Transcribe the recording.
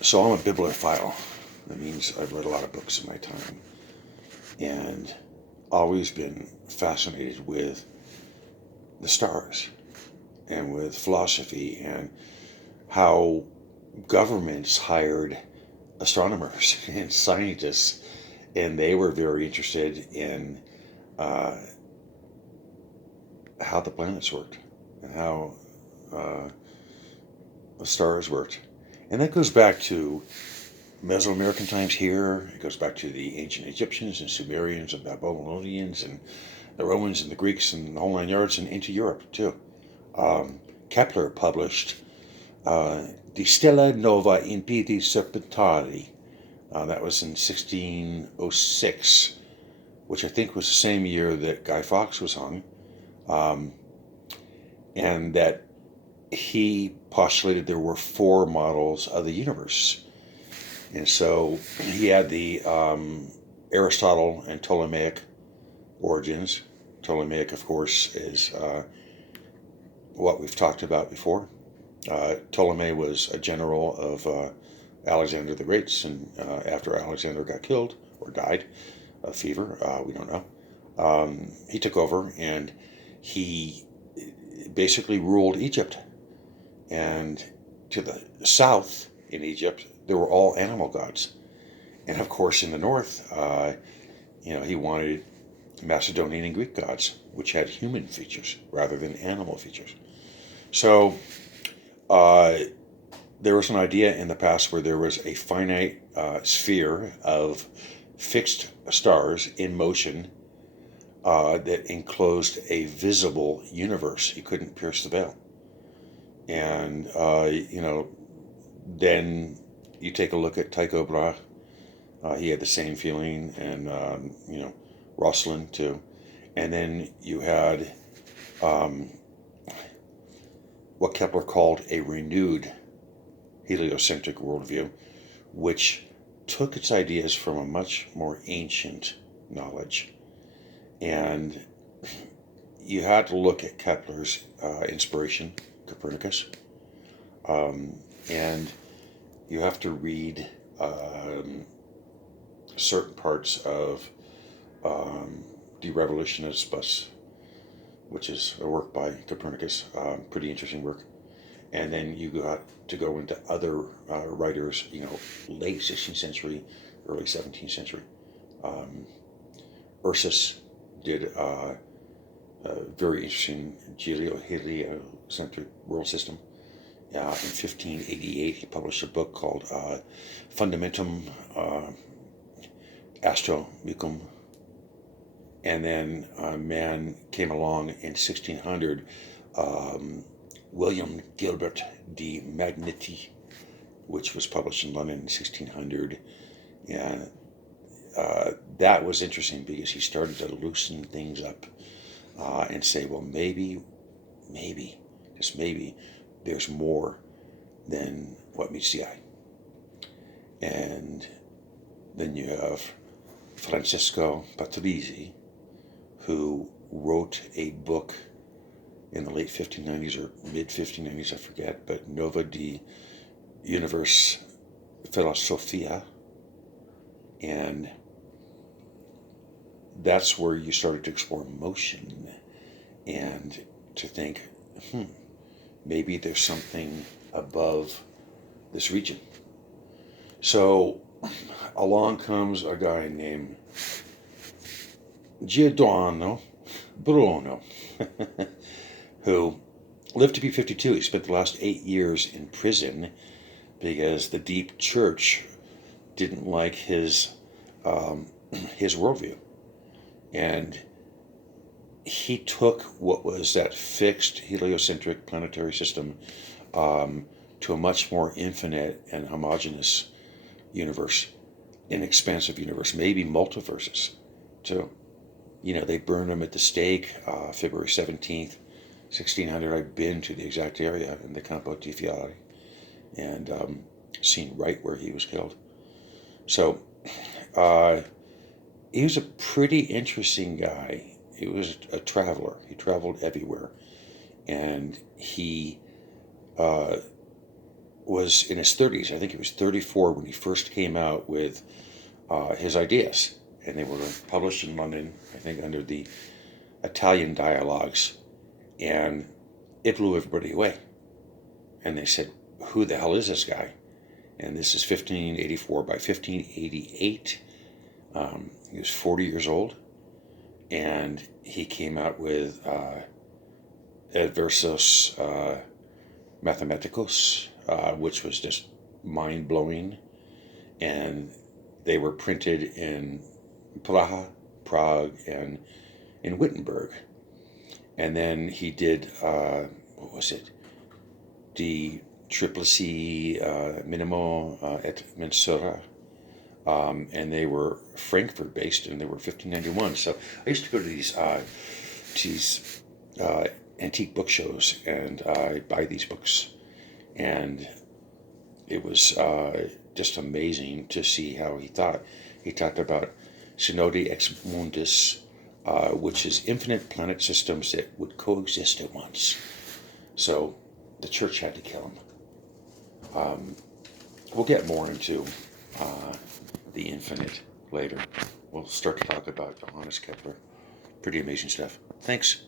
So I'm a bibliophile. That means I've read a lot of books in my time and always been fascinated with the stars and with philosophy and how governments hired astronomers and scientists, and they were very interested in uh, how the planets worked and how uh, the stars worked. And that goes back to Mesoamerican times here. It goes back to the ancient Egyptians and Sumerians and Babylonians and the Romans and the Greeks and the whole nine yards, and into Europe too. Kepler published De Stella Nova in Piti Serpentari. That was in 1606, which I think was the same year that Guy Fawkes was hung, um, and that he postulated there were four models of the universe. And so he had the Aristotle and Ptolemaic origins. Ptolemaic, of course, is what we've talked about before. Ptolemy was a general of Alexander the Great's, and after Alexander got killed or died of fever, we don't know, he took over and he basically ruled Egypt. And to the south in Egypt, they were all animal gods. And of course, in the north, he wanted Macedonian and Greek gods, which had human features rather than animal features. So there was an idea in the past where there was a finite sphere of fixed stars in motion that enclosed a visible universe. You couldn't pierce the veil. And, then you take a look at Tycho Brahe. He had the same feeling, and, Rosalind too. And then you had what Kepler called a renewed heliocentric worldview, which took its ideas from a much more ancient knowledge. And you had to look at Kepler's inspiration, Copernicus, and you have to read certain parts of De Revolutionibus, which is a work by Copernicus, pretty interesting work. And then you got to go into other writers, late 16th century, early 17th century. Ursus did a very interesting heliocentric world system. In 1588, he published a book called Fundamentum Astromecum. And then a man came along in 1600, William Gilbert de Magneti, which was published in London in 1600. And that was interesting because he started to loosen things up and say, well, maybe, just maybe, there's more than what meets the eye. And then you have Francesco Patrizzi, who wrote a book in the late 1590s or mid 1590s, I forget, but Nova de Universe Philosophia. And that's where you started to explore motion and to think, maybe there's something above this region. So along comes a guy named Giordano Bruno, who lived to be 52. He spent the last 8 years in prison because the deep church didn't like his worldview. And he took what was that fixed heliocentric planetary system to a much more infinite and homogeneous universe, an expansive universe, maybe multiverses too. They burned him at the stake February 17th, 1600. I've been to the exact area in the Campo di Fiori and seen right where he was killed. So he was a pretty interesting guy. He was a traveler. He traveled everywhere. And he was in his 30s. I think he was 34 when he first came out with his ideas. And they were published in London, I think, under the Italian Dialogues. And it blew everybody away. And they said, who the hell is this guy? And this is 1584. By 1588, he was 40 years old. And he came out with Versos Mathematicos, which was just mind-blowing. And they were printed in Prague, and in Wittenberg. And then he did, what was it? De Triplici Minimo et Mensura. And they were Frankfurt based, and they were 1591. So I used to go to these antique book shows, and I buy these books. And it was just amazing to see how he thought. He talked about Synodi ex Mundus, which is infinite planet systems that would coexist at once. So the church had to kill him. We'll get more into the infinite later. We'll start to talk about Johannes Kepler. Pretty amazing stuff. Thanks.